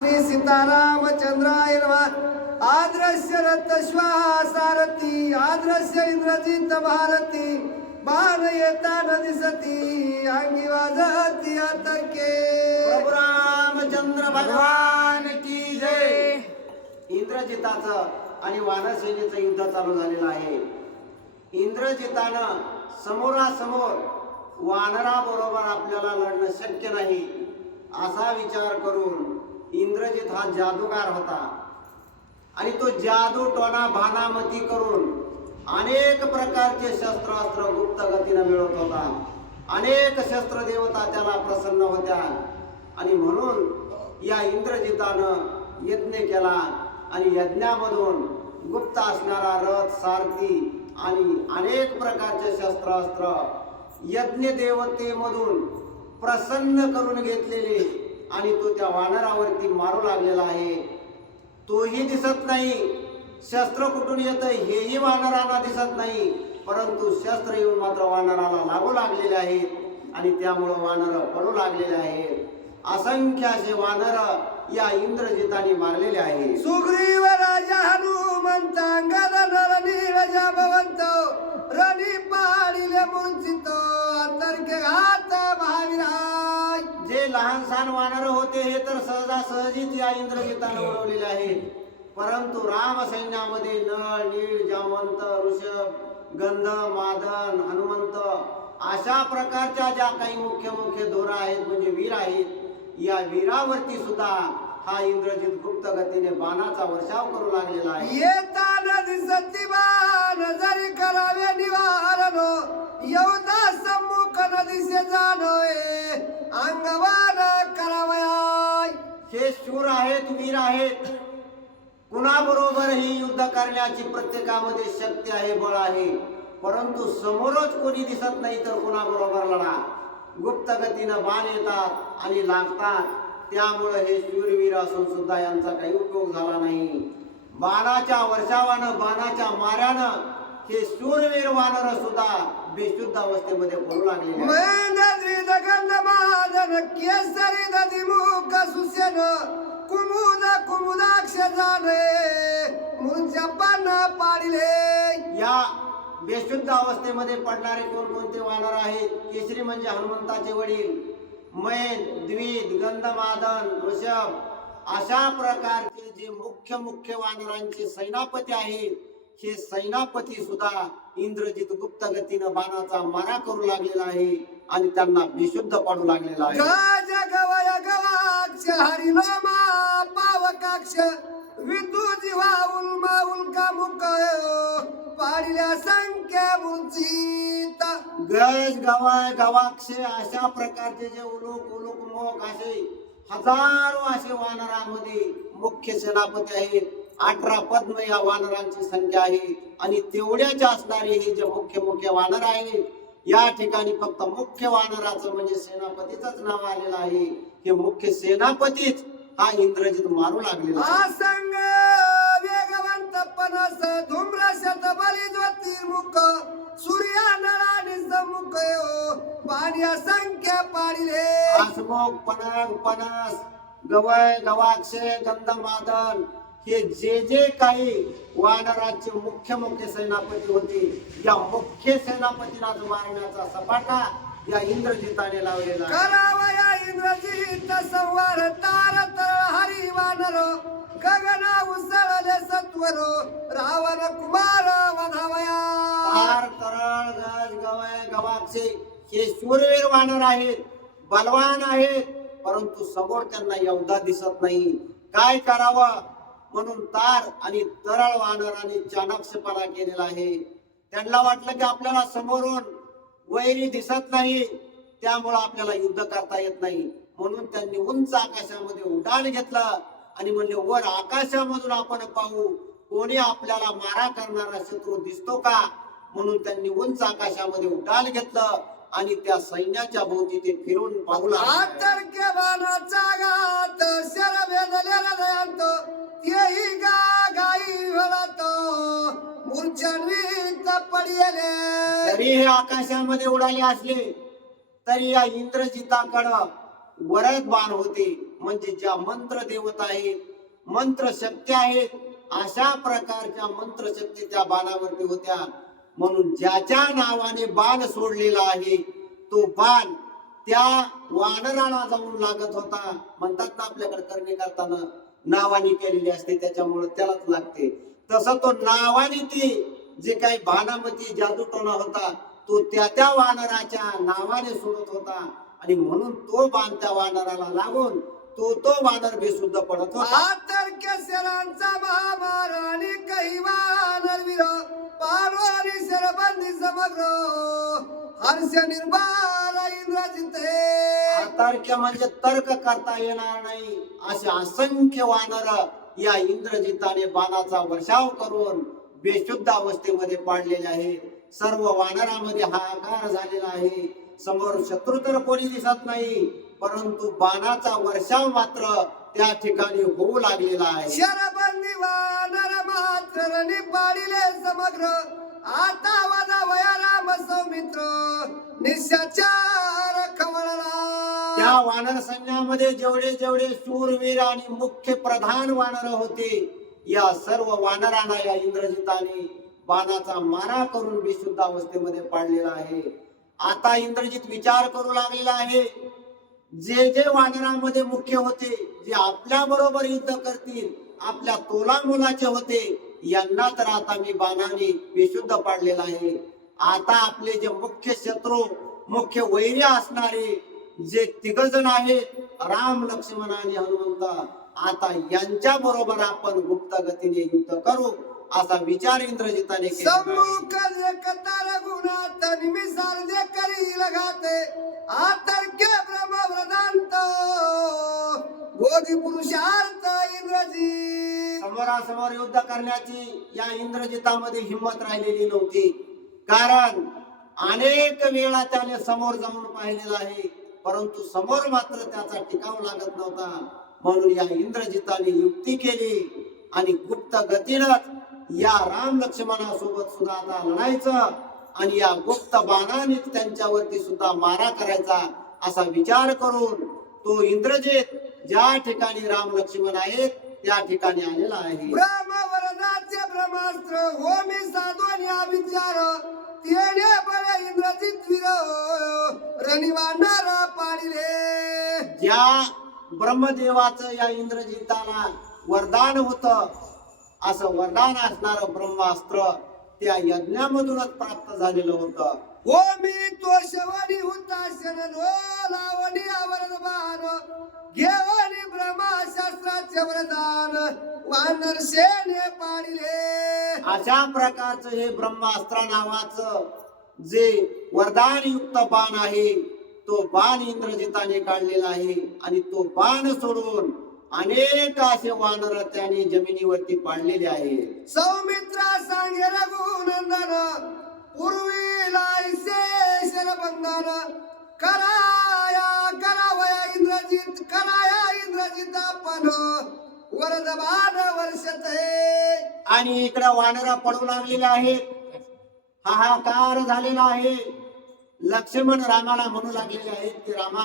श्री सीतारामचंद्राय नमः। आद्रस्य रथश्वाः सारथी आद्रस्य इंद्रजित भारती बाण येताना दिसती अंगी वाजती आतर्के। प्रभू रामचंद्र भगवान की जय। इंद्रजिताचं आणि वानरसेनेचं युद्ध चालू झालेलं आहे। इंद्रजितानं समोरासमोर वानराबरोबर आपल्याला लढणं शक्य नाही असा विचार करून इंद्रजित हा जादूगार होता आणि तो जादू टोना भानामती करून अनेक प्रकारचे शस्त्रास्त्र गुप्त गतीने मिळवत होता। अनेक शस्त्र देवता त्याला प्रसन्न होत्या आणि म्हणून या इंद्रजितानं यज्ञ केला आणि यज्ञामधून गुप्त असणारा रथ सारथी आणि अनेक प्रकारचे शस्त्रास्त्र यज्ञ देवतेमधून प्रसन्न करून घेतलेले आणि तो त्या वानरावरती मारू लागलेला आहे। तोही दिसत नाही, शस्त्र कुठून येतं हेही वानराला दिसत नाही, परंतु शस्त्र येऊन मात्र वानराला लागू लागलेले आहेत आणि त्यामुळे वानर पडू लागलेले आहेत। असंख्य असे वानर या इंद्रजिताने मारलेले आहेत। सुग्रीव राजा हनुमंत अंगद नर नीळ जांबवंत रणी पाडिले मूर्छित अंतर्के घात महावीराय। जे लहान सहान वानर होते हे तर सहजासहजीच या इंद्रजिताने उडवलेले आहेत, परंतु राम सैन्यामध्ये नळ नीळ जामवंत ऋषभ गंध मादन हनुमंत अशा प्रकारच्या ज्या काही मुख्य मुख्य दोरा आहेत म्हणजे वीर आहेत, या वीरावरती सुद्धा हा इंद्रजित गुप्त गतीने बाणाचा वर्षाव करू लागलेला आहे। येताना दिसती बाण जरी करावे निवारण एवढा सम्मुख न दिसे जाणवे अंगवान करावयाय। हे शूर आहेत वीर आहेत, कुणाबरोबरही युद्ध करण्याची प्रत्येकामध्ये शक्ती आहे बळ आहे, परंतु समोरच कोणी दिसत नाही तर कुणाबरोबर लढा। गुप्त गतीनं बाण येतात आणि लागतात, त्यामुळे हे शूरवीर असून सुद्धा यांचा काही उपयोग झाला नाही। बाणाच्या वर्षावानं बाणाच्या माऱ्यानं हे शूरवीर वानर सुद्धा बेशुद्ध अवस्थेमध्ये पडू लागले। केसरी नदी मुख सुसेन कुमुद कुमुदाक्ष जाणे मुंच्या पान पाडिले। या बेशुद्ध अवस्थेमध्ये पडणारे कोणकोणते वानर आहेत? केसरी म्हणजे हनुमंताचे वडील, मैन द्विज गंधमादन ऋषभ अशा प्रकारचे जे मुख्य मुख्य वानरांचे सेनापती आहेत, हे सेनापती सुद्धा इंद्रजित गुप्त गतीनं बाणाचा मारा करू लागलेला आहे आणि त्यांना बेशुद्ध पाडू लागलेला आहे। गज गवय गवाक्ष हरिलोमा पावकाक्ष विदुजी वाउल माउल का मुख पाडिल्या संख्या मूर्छित। गज गवाय गवाक्षे अशा प्रकारचे जे उलूक उलूक मोक असे हजारो असे वानरांमध्ये मुख्य सेनापती आहेत। 18 पद्म या वानरांची संख्या आहे आणि तेवढ्याच असणारे हे जे मुख्य मुख्य वानर आहेत, या ठिकाणी फक्त मुख्य वानराचं म्हणजे सेनापतीचंच नाव आलेलं आहे। हे मुख्य सेनापतीच हा इंद्रजित मारू लागलेला आहे। आसंग वेगवंत पनस धूम्रशत बली ज्योतिर्मुख सूर्या नळानी सम्मुख पाड्या संख्या पाडिले। आसमोक पनग पनस गवय गवाक्षे गंधमादन हे जे काही वानराचे मुख्य मुख्य सेनापती होते, या मुख्य सेनापतीला मारण्याचा सपाटा या इंद्रजिताने लावलेला आहे। करावया इंद्रजित संवार तार तळ हरी वानर गगना उसळले सत्वर रावण कुमार वधावया। तार तरळ गज गवय गवाक्षे हे शूरवीर वानर आहेत, बलवान आहेत, परंतु समोर त्यांना एवढा दिसत नाही। काय करावं म्हणून तार आणि तरळ वानराने चाणाक्षपणा केलेला आहे। त्यांना वाटलं की आपल्याला समोरून वैरी दिसत नाही, त्यामुळे आपल्याला युद्ध करता येत नाही, म्हणून त्यांनी उंच आकाशामध्ये उड्डाण घेतलं आणि म्हणले वर आकाशामधून आपण पाहू कोणी आपल्याला मारा करणारा शत्रू दिसतो का। म्हणून त्यांनी उंच आकाशामध्ये उड्डाण घेतलं आणि त्या सैन्याच्या भोवती ते फिरून पाहू लागले। आतर्के बाणाचा घात शर भेदलेला दयांत तेही गाई घडत मूर्छान्वित पडिले। तरी हे आकाशामध्ये उडाले असले तरी या इंद्रजिताकडं वरद बाण होते, म्हणजे ज्या मंत्र देवता आहेत, मंत्र शक्ती आहेत, अशा प्रकारच्या मंत्र शक्ती त्या बाणावरती होत्या. म्हणून ज्याच्या नावाने बाण सोडलेला आहे तो बाण त्या वानराला जाऊन लागत होता. म्हणतात ना आपल्याकडे करणे करताना नावाने केलेली असते त्याच्यामुळे त्यालाच लागते. तसं तो नावाने ती जे काही बाणामती जादूटोणा होता तो त्या वानराच्या नावाने सोडत होता आणि म्हणून तो बाण त्या वानराला लागून तो वानर बेशुद्ध पडत होता. आतर केसरांचा महामार आणि काही वानर वीर पाडवानी शरबंदी समग्र हर्ष निर्माण इंद्रजित हे. अतर्क्य म्हणजे तर्क करता येणार नाही असे असंख्य वानर या इंद्रजिताने बाणाचा वर्षाव करून बेशुद्ध अवस्थेमध्ये पाडलेले आहे. सर्व वानरामध्ये हाहाकार झालेला आहे. समोर शत्रू तर कोणी दिसत नाही, परंतु बाणाचा वर्षाव मात्र त्या ठिकाणी होऊ लागलेला आहे. शरबंदी वानर मात्र रणी पाडिले समग्र आता वादा वया राम सौमित्र निशाचार खवळला. त्या वानर सैन्यामध्ये जेवढे शूरवीर आणि मुख्य प्रधान वानर होते, या सर्व वानरांना या इंद्रजिताने बाणाचा मारा करून बेशुद्ध अवस्थेमध्ये पाडलेला आहे. आता इंद्रजित विचार करू लागलेला आहे, जे वानरांमध्ये मुख्य होते, जे आपल्या बरोबर युद्ध करतील, आपल्या तोला मुलाचे होते, यांना तर आता मी बाणाने बेशुद्ध पाडलेला आहे. आता आपले जे मुख्य शत्रू, मुख्य वैरी असणारे जे तिघजण आहेत, राम लक्ष्मण आणि हनुमंत, आता यांच्या बरोबर आपण गुप्त गतीने युद्ध करू असा विचार इंद्रजिताने केला. सम्मुख कतार गुणात निमिषार जे करी लगाते आतर्क्य ब्रह्म वृदांत बोधी पुरुषार्थ इंद्रजी. समोरासमोर युद्ध करण्याची या इंद्रजितामध्ये हिंमत राहिलेली नव्हती. कारण अनेक वेळा त्याने समोर जाऊन पाहिलेला आहे, परंतु समोर मात्र त्याचा टिकाव लागत नव्हता. म्हणून या इंद्रजिताने युक्ती केली आणि गुप्त गतीनं या राम लक्ष्मणासोबत सुद्धा आता लढायचं आणि या गुप्त बाणाने त्यांच्यावरती सुद्धा मारा करायचा असा विचार करून तो इंद्रजित ज्या ठिकाणी राम लक्ष्मण आहेत त्या ठिकाणी आलेला आहे. ब्रह्मवरदाचे ब्रह्मास्त्र हो मी साधून या विचार तेने बळे इंद्रजित वीर रणिवानर पाडिले. ज्या ब्रह्मदेवाचं या इंद्रजिताला वरदान होतं, असं वरदान असणारं ब्रह्मास्त्र त्या यज्ञामधूनच प्राप्त झालेलं होतं. हो मी तो शवनी हुताशन लावणी वरद बाण घेवणी ब्रह्मशास्त्राचे वरदान वानर सेने पाडिले. अशा प्रकारचं हे ब्रह्मास्त्र नावाचं जे वरदान युक्त बाण आहे, तो बाण इंद्रजिताने काढलेला आहे आणि तो बाण सोडून अनेक असे वानर त्याने जमिनीवरती पाडलेले आहेत. सौमित्रा सांगे रघुनंदन पूर्वीला शरबंधन करावया इंद्रजित आपण वरद बाण वर्षत हे. आणि इकडे वानर पडू लागलेले आहेत, हाहाकार झालेला आहे. लक्ष्मण रामाला म्हणू लागलेले आहेत की रामा,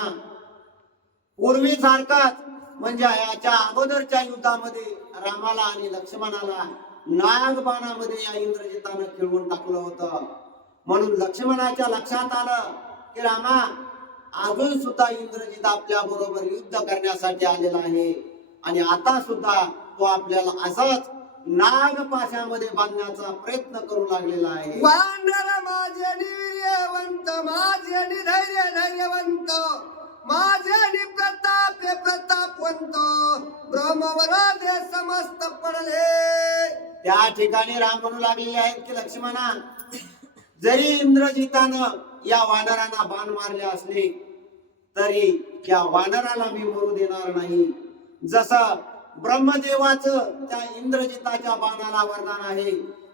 पूर्वीसारखाच म्हणजे याच्या अगोदरच्या युद्धामध्ये रामाला आणि लक्ष्मणाला नागबाणामध्ये या इंद्रजितानं खिळवून टाकलं होतं. म्हणून लक्ष्मणाच्या लक्षात आलं की रामा, अजून सुद्धा इंद्रजित आपल्या बरोबर युद्ध करण्यासाठी आलेला आहे आणि आता सुद्धा तो आपल्याला असाच नागपाशामध्ये बांधण्याचा प्रयत्न करू लागलेला आहे. वानर माझे निर्यवंत माझे धैर्यवंत माझे प्रतापवंत ब्रह्मवराध समस्त पडले. त्या ठिकाणी राम म्हणू लागलेले आहेत की लक्ष्मणा, जरी इंद्रजितानं या वानरांना बाण मारले असले तरी त्या वानराला मी मरू देणार नाही. जसं ब्रह्मदेवाचं त्या इंद्रजिताच्या बाणाला वरदान आहे,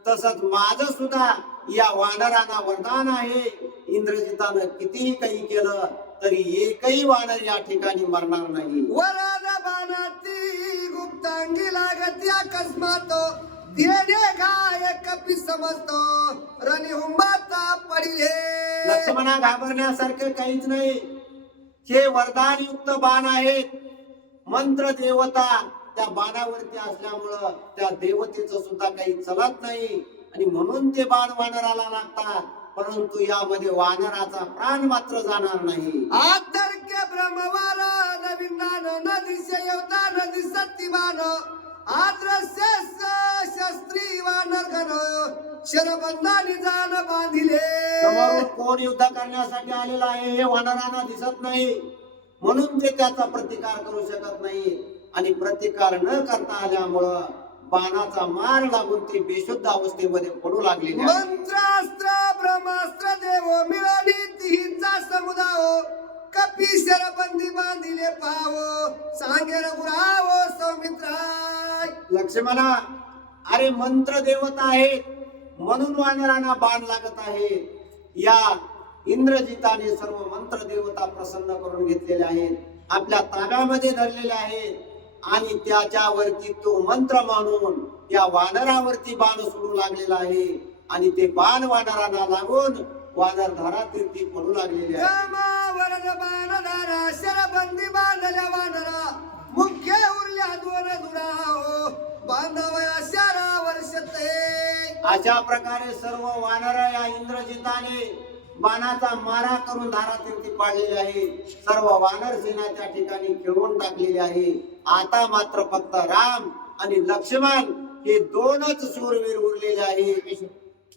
तसंच माझं सुद्धा या वानरांना वरदान आहे. इंद्रजितानं कितीही काही केलं तरी एकही वानर या ठिकाणी मरणार नाही. वरद बाणाती गुप्तांगी लागती अकस्मात देणे गाय कपी समजतो रणी हुंबाता पडिले. लक्ष्मणा, घाबरण्यासारखं काहीच नाही. हे वरदानयुक्त बाण आहेत. मंत्र देवता त्या बाणावरती असल्यामुळं त्या देवतेचं सुद्धा काही चलत नाही आणि म्हणून ते बाण वानराला लागतात. परंतु यामध्ये वानराचा प्राण मात्र जाणार नाही. आतर्क्य ब्रह्मवार रविंदान नदीस्य येवता नदी सत्तिवान आद्रस्य शस्त्री वानर गण शरबंधानी जान बांधिले. समोरून कोण युद्ध करण्यासाठी आलेला आहे हे वानरांना दिसत नाही, म्हणून ते त्याचा प्रतिकार करू शकत नाही आणि प्रतिकार न करता आल्यामुळं बाणाचा मार लागून ते बेशुद्ध अवस्थेमध्ये पडू लागलेले आहे. मंत्रास्त्र ब्रह्मास्त्र देव मिळवली तिहींचा समुदाय कपी शरबंदी बांधिले पाव सांगे रघुराव सौमित्राय. लक्ष्मणा, अरे मंत्र देवता आहेत म्हणून वानरांना बाण लागत आहे. या इंद्रजिताने सर्व मंत्र देवता प्रसन्न करून घेतलेले आहेत, आपल्या ताब्यामध्ये धरलेले आहेत आणि त्याच्यावरती तो मंत्र मानून या वानरावरती बाण सोडू लागलेला आहे आणि ते बाण वानरांना लागून वानर धारातीर्थी पडू लागलेले आहे. वरद बाणधारा शरबंदी बांधल्या वानरा मुख्य उरल्या दोन दुराव बांधवया शरा वर्षते. अशा प्रकारे सर्व वानर या इंद्रजिताने बाणाचा मारा करून धारातीर्थी पाडलेले आहे. सर्व वानर सेना त्या ठिकाणी खेळून टाकलेली आहे. आता मात्र फक्त राम आणि लक्ष्मण हे दोनच शूरवीर उरलेले आहेत.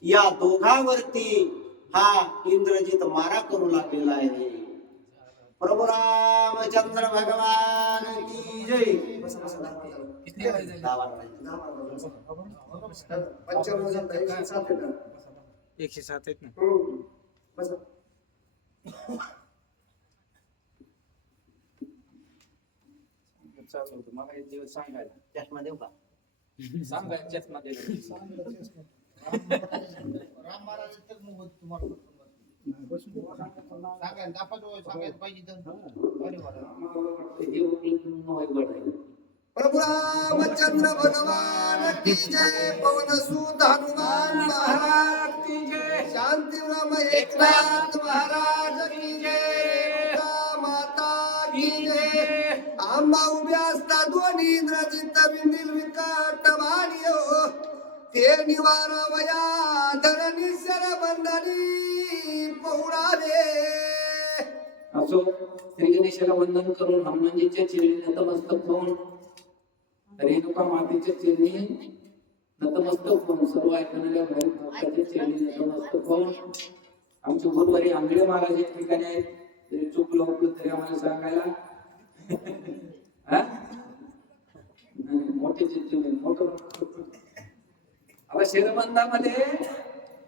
या दोघांवरती हा इंद्रजित मारा करू लागलेला आहे. प्रभू रामचंद्र भगवान की जय. 107 आहेत ना. चालू होतं मला एक दिवस सांगायला चष्मा देऊ का? सांगायला चष्मा दिला. राम महाराजांचं मुख तुम्हाला सांगायला सांगायला पाहिजे तर. अरे प्रभु रामचंद्र भगवान की जय. पवन सुत हनुमान महाराज की जय. शांति ब्रह्म एकनाथ महाराज की जय. माता की जय. आंबा उभ्या असता दोन्ही इंद्रजित बिंदिल विकट वाणी ते निवारावया धरणी शरबंधनी पहुडावे. असो श्री गणेशाला वंदन करून हनुमानजीच्या चरणी नतमस्तक होऊन रेणुका मातेच्या चरणी नतमस्तक होऊन सर्व ऐकणाऱ्या भाई भक्ताच्या चरणी नतमस्तक होऊन आमचे गुरुवारी आंबेडे महाराज या ठिकाणी आहेत. तरी चुकलं होतं तरी आम्हाला सांगायला मोठे चित्र मोठं. आता शेरबंदामध्ये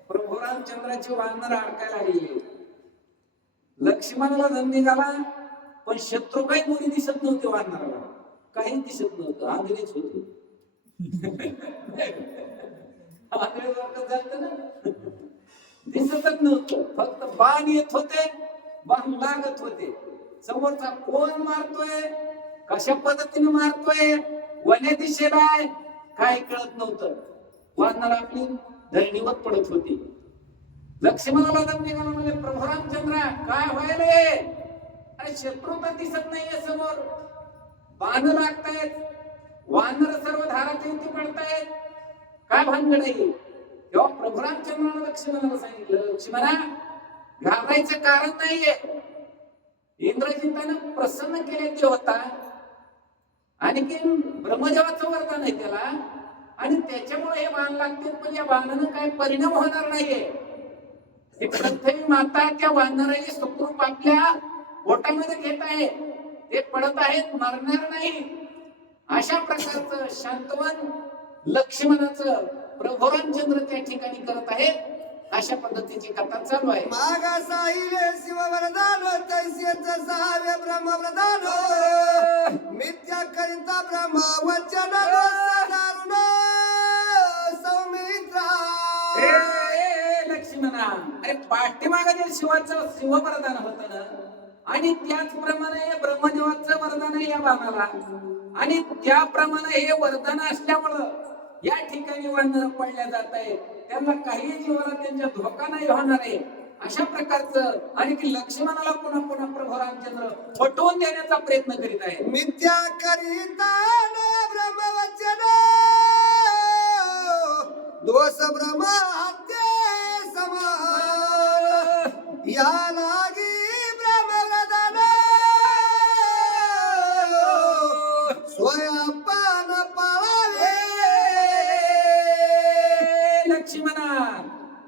प्रभू रामचंद्राची वानर अडकायला आलेली. लक्ष्मणाला धन निघाला पण शत्रू काही कोणी दिसत नव्हते वानराला, काही दिसत नव्हतं, आंधळेच होते. दिसतच नव्हतं, फक्त बाण येत होते, बाण लागत होते. समोरचा कोण मारतोय, कशा पद्धतीने मारतोय, वने दिशेला आहे, काही कळत नव्हतं. वानर आपली धरणीवर पडत होती. लक्ष्मणाला दम निघाला म्हणजे प्रभू रामचंद्र काय व्हायले, अरे शत्रू तर दिसत नाहीये समोर, बाण लागतायत, वानर सर्व धारातीर्थी पडतायत, काय भानगड आहे. तेव्हा प्रभू रामचंद्राने लक्ष्मणाला सांगितलं, लक्ष्मणा घाबरायचं कारण नाहीये. इंद्रजितानं प्रसन्न केले ते होता, आणखी ब्रह्मदेवाचं वरदान आहे त्याला, आणि त्याच्यामुळे हे बाण लागतील, पण या बाणानं काय परिणाम होणार नाहीये. पृथ्वी माता त्या वानराचे सुखरूप आपल्या पोटामध्ये घेत आहे, ते पडत आहेत, मरणार नाही. अशा प्रकारचं शांतवन लक्ष्मणाचं प्रभू रामचंद्र त्या ठिकाणी करत आहेत. अशा पद्धतीची कथा चालू आहे. मागा साहिले शिव वरदान तैसेच सहावे ब्रह्म वरदान मिथ्या करिता ब्रह्म वचन दारुण सौमित्रा. लक्ष्मणा, अरे पाठीमागे जे शिवाचं शिव वरदान होतं ना, आणि त्याचप्रमाणे ब्रह्मदेवाचं वरदान आहे या बाणाला, आणि त्याप्रमाणे हे वरदान असल्यामुळं या ठिकाणी वानर पडल्या जात आहे. त्यांना काही जीवाला त्यांच्या धोका नाही होणार आहे. अशा प्रकारचं आणि की लक्ष्मणाला पुन्हा पुन्हा प्रभू रामचंद्र पटवून देण्याचा प्रयत्न करीत आहे. मिथ्या करिता ब्रह्मवचन दोष ब्रह्म हत्ये समान या लागी ब्रह्मवदन स्वयंपान पाळावे. लक्ष्मणा,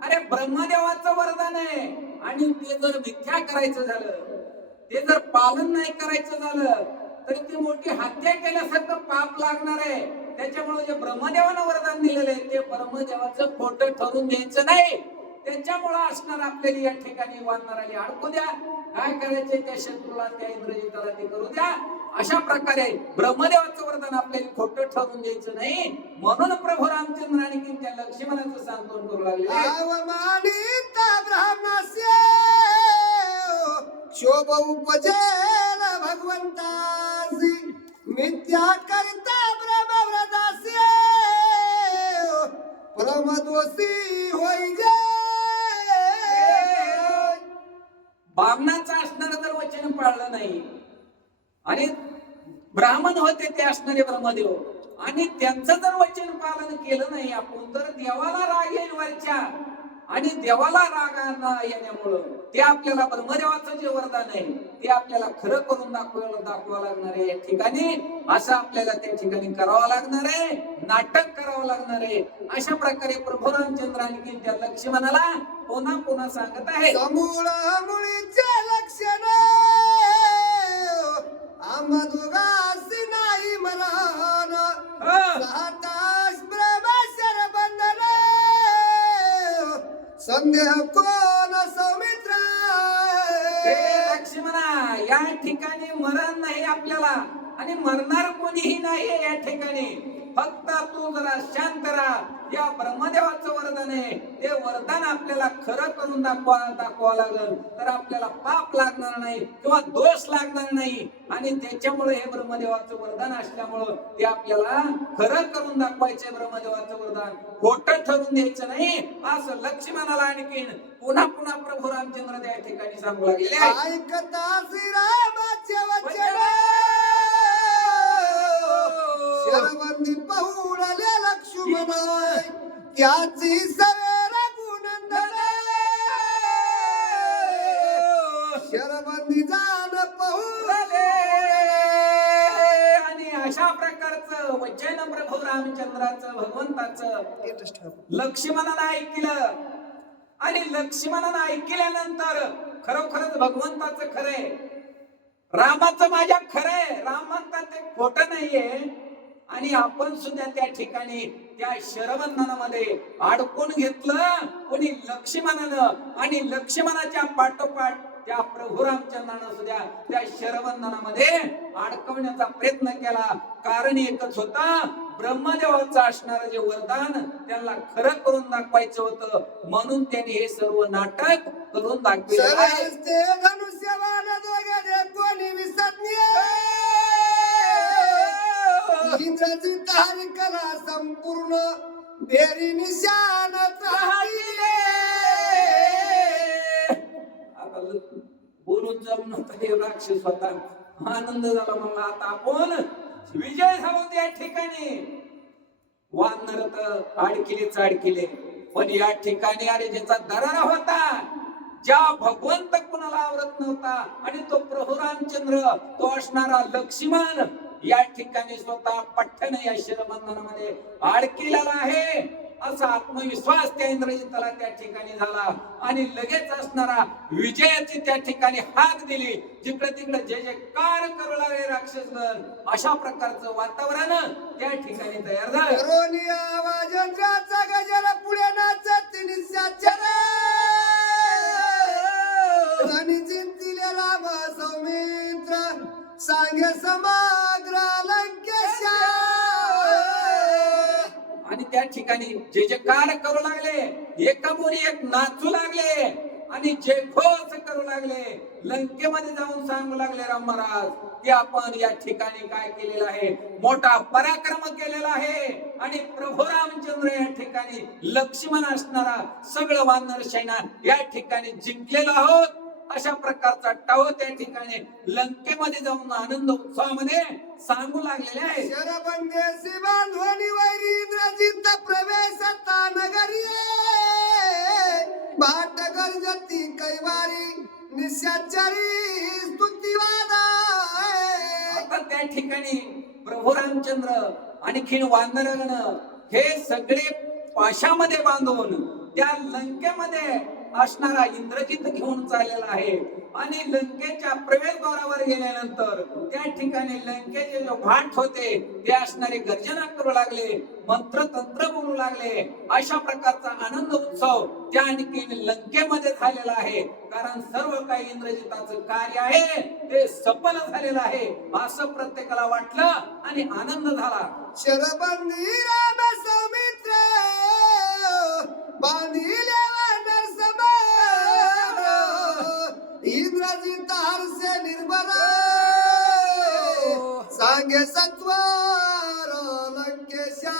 अरे ब्रह्मदेवाचं वरदान आहे आणि ते जर मिथ्या करायचं झालं, ते जर पालन नाही करायचं झालं तर ती मोठी हत्या केल्यासारखं पाप लागणार आहे. त्याच्यामुळे जे ब्रह्मदेवानं वरदान दिलेलं आहे ते ब्रह्मदेवाचं खोटं ठरून द्यायचं नाही. त्याच्यामुळे असणार आपल्याला या ठिकाणी वानराला अडकू द्या, काय करायचे त्या शत्रूला त्या इंद्रजिताला ते करू द्या. अशा प्रकारे ब्रह्मदेवाचं वरदान आपल्याला खोटं ठरून द्यायचं नाही. म्हणून प्रभू रामचंद्र आणि त्या लक्ष्मणाचं सांत्वन करू लागले. अवमानित ब्राह्मणस्य शोभ उपजेल भगवंतासी मिथ्या करता ब्रह्मव्रतास्य परमदोषी होईजे. बामणाचं असणारं जर वचन पाळलं नाही आणि ब्राह्मण होते ते असणारे ब्रह्मदेव आणि त्यांचं जर वचन पालन केलं नाही आपण तर देवाला राग येईल वरच्या आणि देवाला राग येण्यामुळं ते आपल्याला ब्रह्मदेवाचं जे वरदान आहे ते आपल्याला खरं करून दाखवावं लागणार आहे. या ठिकाणी असं आपल्याला त्या ठिकाणी करावं लागणार आहे, नाटक करावं लागणार आहे. अशा प्रकारे प्रभू रामचंद्र आणखी त्या लक्ष्मणाला पुन्हा पुन्हा सांगत आहे. समूळ मुळीचे लक्षण आम्हा दोघांसी नाही मरण साताश ब्रह्मशर बंधन संदेह कोण सौमित्र. लक्ष्मणा, या ठिकाणी मरण नाही आपल्याला आणि मरणार कोणीही नाही या ठिकाणी. फक्त तू जरा शांत राहा. या ब्रह्मदेवाचं वरदान आहे ते वरदान आपल्याला खरं करून दाखवा लागल तर आपल्याला पाप लागणार नाही किंवा दोष लागणार नाही. आणि त्याच्यामुळे हे ब्रह्मदेवाचं वरदान असल्यामुळं ते आपल्याला खरं करून दाखवायचंय. ब्रह्मदेवाचं वरदान खोटं ठरून द्यायचं नाही असं लक्ष्मणाला आणखीन पुन्हा पुन्हा प्रभू रामचंद्र त्या ठिकाणी सांगू लागले. ऐकता श्रीरामाचे वचन शरबंदी पाहुणले लक्ष्मण त्याची सवेर गुणंदन शरबंदी जाण पाहुणले. आणि अशा प्रकारचं वचन प्रभू रामचंद्राचं भगवंताचं लक्ष्मणाला ऐकलं आणि लक्ष्मणानं ऐकल्यानंतर खरोखरच भगवंताचं खरंय, रामाचं माझ्या खरंय, राम म्हणतात ते खोटं नाहीये. आणि आपण सुद्धा त्या ठिकाणी त्या शरबंधनामध्ये अडकून घेतलं कोणी लक्ष्मणानं आणि लक्ष्मणाच्या पाठोपाठ त्या प्रभू रामचंद्रानं सुद्धा त्या शरबंधनामध्ये अडकवण्याचा प्रयत्न केला. कारण एकच होता, ब्रह्मदेवाचं असणारं जे वरदान त्यांना खरं करून दाखवायचं होतं. म्हणून त्यांनी हे सर्व नाटक करून दाखविले. धनुष्यवान दोघे कोणी विसरली इंद्रजी तारकला संपूर्ण बेरी निशान राहिले. बोलून जमून हे राक्षस होता. आनंद झाला मला. आता आपण विजय झालो त्या ठिकाणी. वानर तर अडकिले पण या ठिकाणी अरे ज्याचा दरारा होता, ज्या भगवंत कुणाला आवरत नव्हता आणि तो प्रभू रामचंद्र, तो असणारा लक्ष्मण या ठिकाणी स्वतः पठ्ठन या शरबंधनामध्ये अडकिलेला आहे असा आत्मविश्वास त्या इंद्रजिताला त्या ठिकाणी झाला. आणि लगेच असणारा विजयाची त्या ठिकाणी हाक दिली. जिकडे तिकडे जे जे कार करू लागले राक्षसगण, अशा प्रकारचं वातावरण त्या ठिकाणी तयार झालं. रोनिया वाजंद्राचा गजर पुढे नाचत निशाचर राणी जिंतिले राम सौमित्र सांगे समग्र लंकेश. आणि त्या ठिकाणी जे जे कार करू लागले, एकामुळे एक नाचू लागले आणि जे घोष करू लागले, लंकेमध्ये जाऊन सांगू लागले राम महाराज की आपण या ठिकाणी काय केलेलं आहे, मोठा पराक्रम केलेला आहे आणि प्रभू रामचंद्र या ठिकाणी लक्ष्मण असणारा सगळं वानर सेना या ठिकाणी जिंकलेलो आहोत. अशा प्रकारचा टाव त्या ठिकाणी लंकेमध्ये जाऊन आनंद उत्सवामध्ये सांगू लागलेले आहे. शरबंदेसी बांधवणी वैरी इंद्रजित प्रवेशता नगरी बाट गरजती कैवारी निशाचरी स्तुतिवादा. आता त्या ठिकाणी प्रभू रामचंद्र आणखीन वानरगण हे सगळे पाशामध्ये बांधून त्या लंकेमध्ये असणारा इंद्रजित घेऊन चाललेला आहे आणि लंकेच्या प्रवेशद्वारावर गेल्यानंतर त्या ठिकाणी लंकेचे जो भाट होते ते असणारे गर्जना करू लागले, मंत्र तंत्र बोलू लागले. अशा प्रकारचा आनंद उत्सव त्या आणखी लंकेमध्ये झालेला आहे. कारण सर्व काही इंद्रजिताचं कार्य आहे ते सफल झालेलं आहे असं प्रत्येकाला वाटलं आणि आनंद झाला. शरबंदी राम सौमित्र बांधिले वानर समार इंद्रजित हर्षे निर्भर सांगे सत्वर लंकेशा.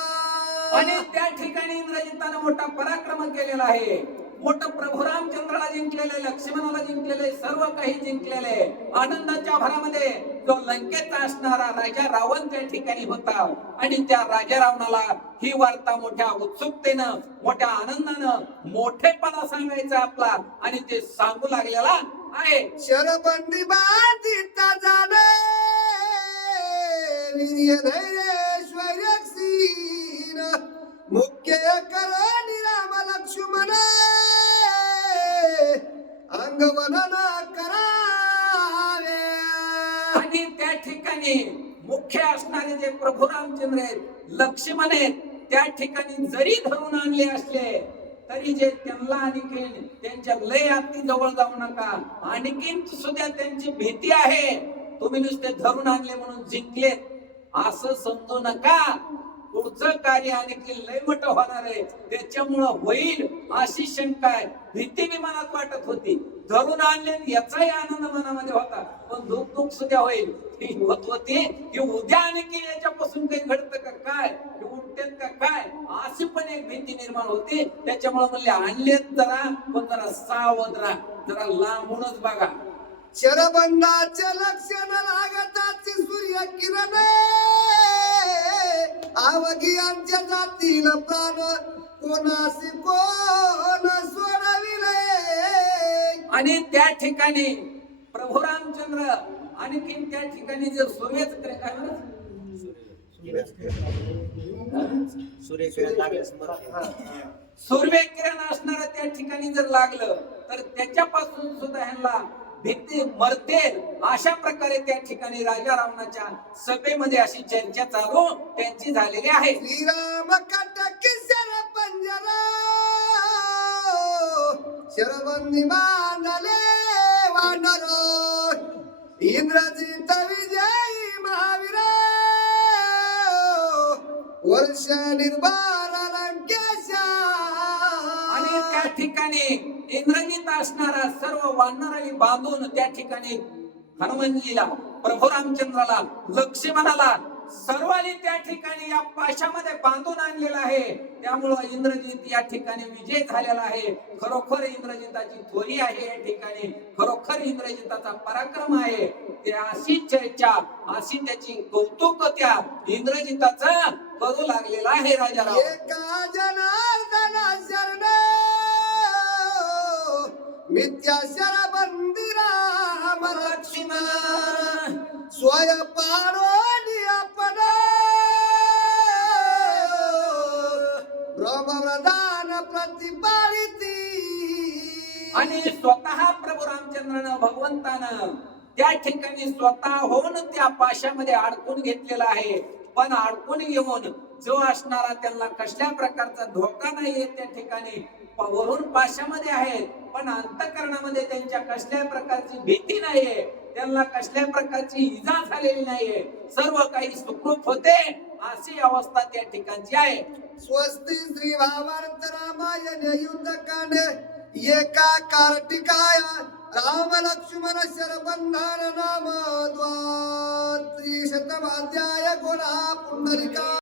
आणि त्या ठिकाणी इंद्रजितानं मोठा पराक्रम केलेला आहे. मोठं प्रभू रामचंद्राला जिंकलेले, लक्ष्मणाला जिंकलेले, सर्व काही जिंकलेले. आनंदाच्या भरामध्ये जो लंकेचा असणारा राजा रावण त्या ठिकाणी होता आणि त्या राजा रावणाला ही वार्ता मोठ्या उत्सुकतेनं, मोठ्या आनंदानं, मोठेपणा सांगायचा आपला आणि ते सांगू लागलेला आहे. शरबंदी बांधिता जाणे वीर्य धैर्यश्वर्यक्षीण मुख्य करणी राम लक्ष्मण अंगवलन करावे. आणि त्या ठिकाणी मुख्य असणारे जे प्रभू रामचंद्र आहेत, लक्ष्मण आहेत, त्या ठिकाणी जरी धरून आणले असले तरी जे त्यांना आणखीन त्यांच्या लय अति जवळ जाऊ नका, आणखीन सुद्धा त्यांची भीती आहे. तुम्ही नुसते धरून आणले म्हणून जिंकलेत असं समजू नका. पुढचं कार्य आणखी लय मोठं होणार आहे, त्याच्यामुळं होईल अशी शंका आहे. भीती बी मनात वाटत होती, धरून आणले याचाही आनंद मनामध्ये होता, पण दुःख सुद्धा होईल ही होत होती की उद्या आणखी याच्यापासून काही घडतं का काय, उठतेत का काय, अशी पण एक भीती निर्माण होती. त्याच्यामुळे म्हणले आणलेत जरा, पण जरा सावध राहा, जरा लांबूनच बघा. शरबंदाचे लक्षण लागताची सूर्य किरण आवघियांच्या जातील प्राण कोणासी कोण सोडविले. आणि त्या ठिकाणी प्रभू रामचंद्र आणखीन त्या ठिकाणी जर सूर्याचं काय म्हणत सूर्यकिरण असणार त्या ठिकाणी जर लागलं तर त्याच्यापासून सुद्धा ह्यांना भीती मरतेल. अशा प्रकारे त्या ठिकाणी राजा रावणाच्या सभेमध्ये अशी चर्चा चालू त्यांची झालेली आहे. श्रीराम कटक शरपंजरा शरबंदी बांधले वानर इंद्रजित विजयी महावीर वर्ष निर्भर लंकेशा. आणि त्या ठिकाणी इंद्रजित असणारा सर्व वानरांनी बांधून त्या ठिकाणी हनुमानजीला, प्रभू रामचंद्राला, लक्ष्मणाला सर्वांनी त्या ठिकाणी या पाशामध्ये बांधून आणलेला आहे. त्यामुळं इंद्रजित या ठिकाणी विजय झालेला आहे. खरोखर इंद्रजिताची थोरी आहे या ठिकाणी, खरोखर इंद्रजिताचा पराक्रम आहे. ते अशी चर्चा, अशी त्याची कौतुक त्या इंद्रजिताचं करू लागलेला आहे राजा राव. एका जनार्दना शरण मिथ्या शरबंदी राम लक्ष्मण स्वय पारोनी आपण ब्रह्मप्रधान प्रतिपालिती. आणि स्वतः प्रभू रामचंद्रानं, भगवंतानं त्या ठिकाणी स्वतः होऊन त्या पाशामध्ये अडकून घेतलेला आहे. पण अडकून घेऊन जो असणारा त्यांना कसल्या प्रकारचा धोका नाहीये, त्या ठिकाणी वरून पाशामध्ये आहेत पण अंतःकरणामध्ये त्यांच्या कसल्या प्रकारची भीती नाहीये, त्यांना कसल्या प्रकारची इजा झालेली नाहीये, सर्व काही सुखरूप होते अशी अवस्था त्या ठिकाणची आहे. स्वस्ती श्री भावार्थ रामायण युद्धकांड एका कार्तिकाया राम लक्ष्मण शरबंधन नाम द्वात्री शतमाध्याय गुणा पुंडलिका